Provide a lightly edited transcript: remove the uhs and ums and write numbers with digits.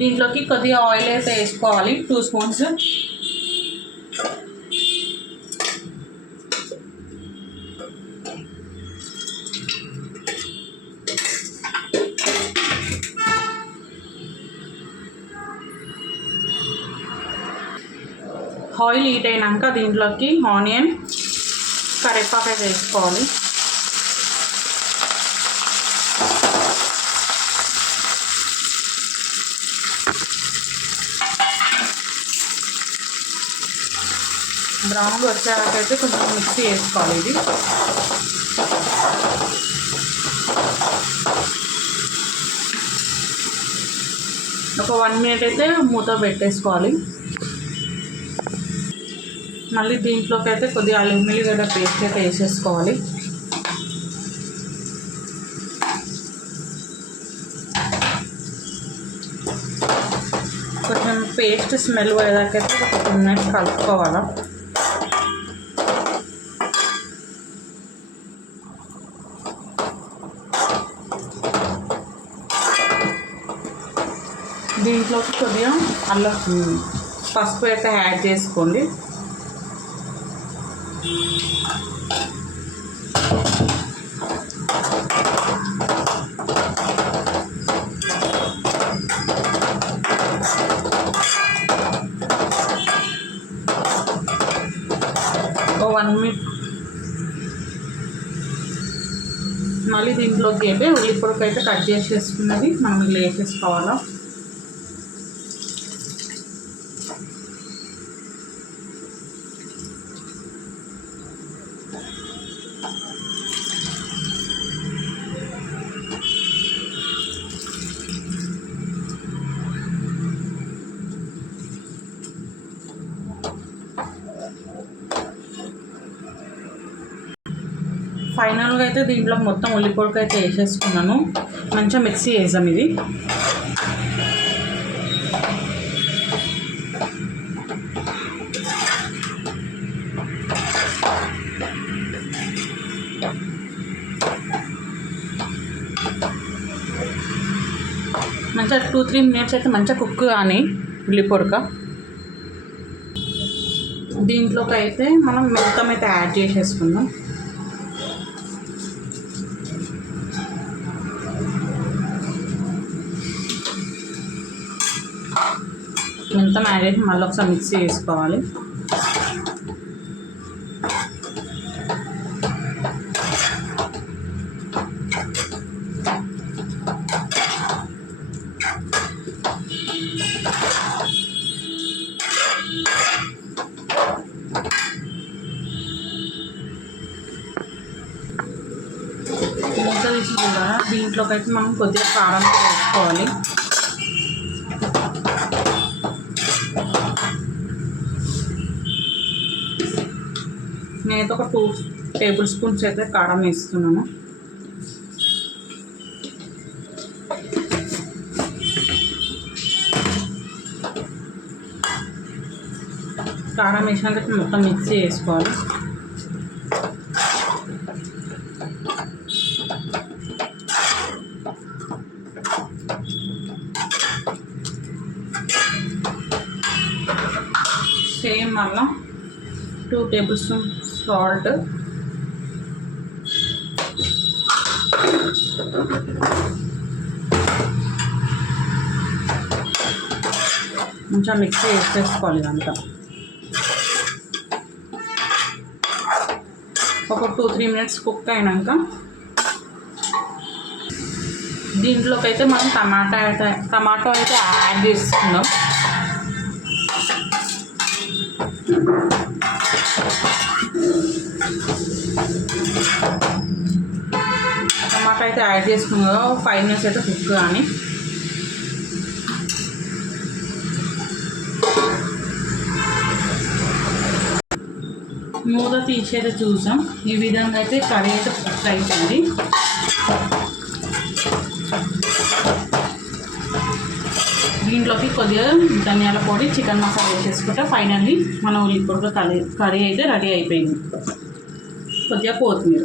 దీంట్లోకి కొద్దిగా ఆయిల్ అయితే వేసుకోవాలి, 2 స్పూన్స్. ఆయిల్ హీట్ అయినాక దీంట్లోకి ఆనియన్, కరివేపాకు అయితే వేసుకోవాలి. బ్రౌన్గా వచ్చేవరకైతే కొంచెం మిక్సీ వేసుకోవాలి. ఇది ఒక 1 మినిట్ అయితే మూత పెట్టేసుకోవాలి. మళ్ళీ దీంట్లోకి అయితే కొద్దిగా అల్లం వెల్లిగడ్డ పేస్ట్ అయితే వేసేసుకోవాలి. కొంచెం పేస్ట్ స్మెల్ పోయేదాకైతే ఒక 2 మినిట్స్ కలుపుకోవాలి. దీంట్లోకి కొద్దిగా పసుపు అయితే యాడ్ చేసుకోండి. ఒక 1 మినిట్. మళ్ళీ దీంట్లోకి అయితే ఉల్లిపొడకు అయితే కట్ చేసేసుకున్నది మనం ఇలా వేసేసుకోవాలా. ఫైనల్గా అయితే దీంట్లో మొత్తం ఉల్లిపొడకు అయితే వేసేసుకున్నాను. మంచిగా మిక్సీ వేసాం. ఇది మంచిగా 2-3 మినిట్స్ అయితే మంచిగా కుక్ కానీ ఉల్లిపొడక. దీంట్లోకి అయితే మనం మొత్తం అయితే యాడ్ చేసేసుకుందాం. మొత్తం యాడ్ చేసి మళ్ళీ ఒకసారి మిక్సీ వేసుకోవాలి. మూత తీసి కూడా దీంట్లోకి అయితే మనం కొద్దిగా కారం వేసుకోవాలి. నేనైతే ఒక 2 టేబుల్ స్పూన్స్ అయితే కారం వేస్తున్నాను. కారం వేసినాక మొత్తం మిక్సీ వేసుకోవాలి. సేమ్ మళ్ళీ 2 టేబుల్ స్పూన్స్ సాల్ట్, మంచిగా మిక్సీ వేసేసుకోవాలి. ఇదంతా ఒక 2-3 మినిట్స్ కుక్ అయినాక దీంట్లోకి అయితే మనం టమాటో అయితే యాడ్ చేసుకుందాం. టమాటా అయితే యాడ్ చేసుకున్నా 5 మినిట్స్ అయితే కుక్ కానీ. మూత తీసేది చూసాం. ఈ విధంగా అయితే కర్రీ అయితే కుక్ అయిపోయింది. దీంట్లోకి కొద్దిగా ధనియాల పొడి, చికెన్ మసాలా వేసేసుకుంటే ఫైనల్లీ మన ఉల్లిపొడక కర్రీ అయితే రెడీ అయిపోయింది. కొద్దిగా కొత్తిమీర.